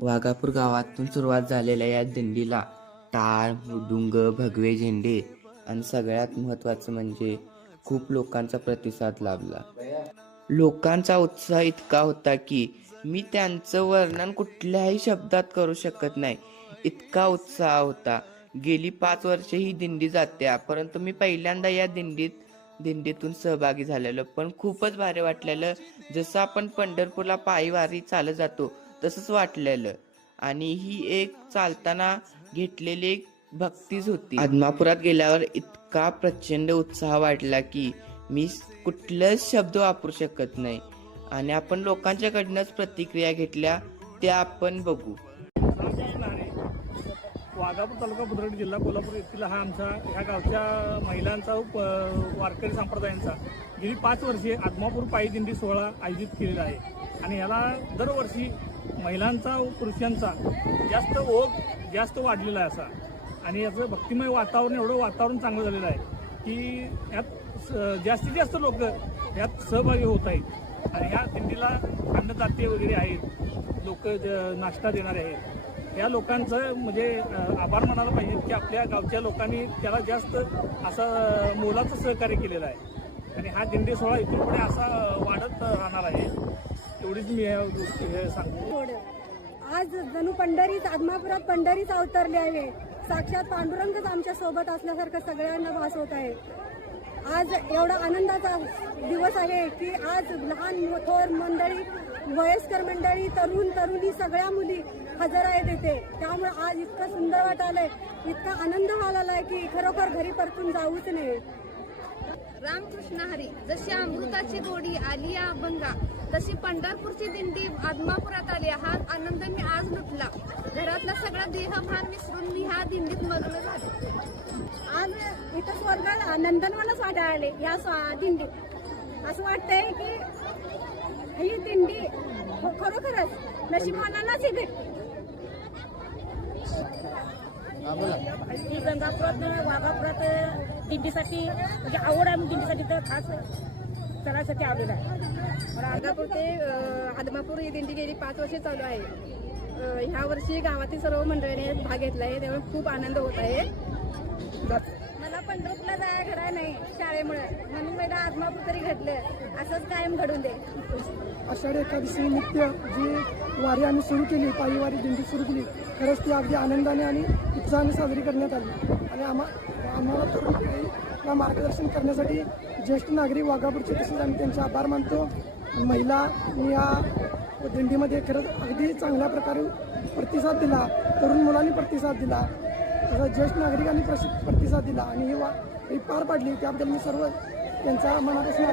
वाघापूर गावातून सुरुवात झालेल्या या दिंडीला टाळ मृदुंग भगवे झेंडे आणि सगळ्यात महत्त्वाचं म्हणजे खूप लोकांचा प्रतिसाद लाभला. लोकांचा उत्साह इतका होता की मी त्यांचं वर्णन कुठल्याही शब्दात करू शकत नाही. इतका उत्साह होता. गेली पाच वर्षे ही दिंडी जाते परंतु मी पहिल्यांदा या दिंडीत दिंडीतून सहभागी झालेलो. पण खूपच भारी वाटलेलं जसं आपण पंढरपूरला पायी वारी चालत जातो तसंच वाटलेलं. आणि ही एक चालताना घेतलेली एक भक्तीच होती. आदमापुरात गेल्यावर इतका प्रचंड उत्साह वाटला की मी कुठलाच शब्द वापरू शकत नाही. आणि आपण लोकांच्याकडनंच प्रतिक्रिया घेतल्या त्या आपण बघू. वाघापूर तालुका बुद्रुक जिल्हा कोल्हापूर येथील हा आमचा ह्या गावच्या महिलांचा वारकरी संप्रदायांचा गेली पाच वर्षे आदमापूर पायी दिंडी सोहळा आयोजित केलेला आहे. आणि याला दरवर्षी महिलांचा व पुरुषांचा जास्त ओघ जास्त वाढलेला आहे असा. आणि याचं भक्तिमय वातावरण एवढं वातावरण चांगलं झालेलं आहे की यात स- जास्तीत जास्त लोक यात सहभागी होत आहेत. आणि ह्या दिंडीला अन्नदाते वगैरे आहेत. लोक नाश्ता देणारे आहेत. या लोकांचं म्हणजे आभार मानायला पाहिजे की आपल्या गावच्या लोकांनी त्याला जास्त असा मोलाचं सहकार्य केलेलं आहे. आणि हा दिंडी सोहळा इथून पुढे असा वाढत राहणार आहे. एवढीच मी हे सांगतो. आज जणू पंढरीच आदमापुरात पंढरीच अवतरले आहे. साक्षात पांडुरंगच आमच्यासोबत असल्यासारखं सगळ्यांना भास होत आहे. आज एवढा आनंदाचा दिवस आहे की आज लहान थोर मंडळी वयस्कर मंडळी तरुण तरुणी सगळ्या मुली हजर आहेत इथे त्यामुळे आज इतकं सुंदर वाटायलंय इतका आनंद व्हायला आहे की खरोखर घरी परतून जाऊच नये. रामकृष्ण जशी अमृताची गोडी आली या अभंगा तशी पंढरपूरची दिंडी आदमापुरात आली हा आनंद मी आज लुटला. घरातला सगळा देहभान विसरून मी ह्या दिंडीत मग्न झाले. आज इथं स्वर्गाला नंदनवनच वाटायला आले या स्वा- दिंडीत. असं वाटतंय की ही दिंडी ख- खरोखरच नशिबानाच ही भेटते ही गंगापुरात वाघापुरात दिंडीसाठी म्हणजे आवड आहे दिंडीसाठी तर खास चढायसाठी आलेला आहे अर्धापूर ते आदमापूर ही दिंडी गेली पाच वर्षे चालू आहे ह्या वर्षी गावातील सर्व मंडळीने भाग घेतला आहे त्यामुळे खूप आनंद होत आहे मला पंढरपूरला जाया घडाय नाही शाळेमुळे. म्हणून मला आत्मापूर तरी घडले. असंच कायम घडून दे. आषाढी एकादशी नित्य जी वारी आम्ही सुरू केली पायी वारी दिंडी सुरू केली खरंच ती अगदी आनंदाने आणि उत्साहाने साजरी करण्यात आली. आणि आम्हा आम्हाला तरुण मार्गदर्शन करण्यासाठी ज्येष्ठ नागरिक वाघापूरचे तसेच आम्ही त्यांचे आभार मानतो. महिला या दिंडीमध्ये खरंच अगदी चांगल्या प्रकारे प्रतिसाद दिला तरुण मुलांनी प्रतिसाद दिला. ज्येष्ठ नागरिकांनी प्रशि प्रतिसाद दिला आणि ही वा ही पार पाडली. त्याबद्दल मी सर्व त्यांचा मनापासून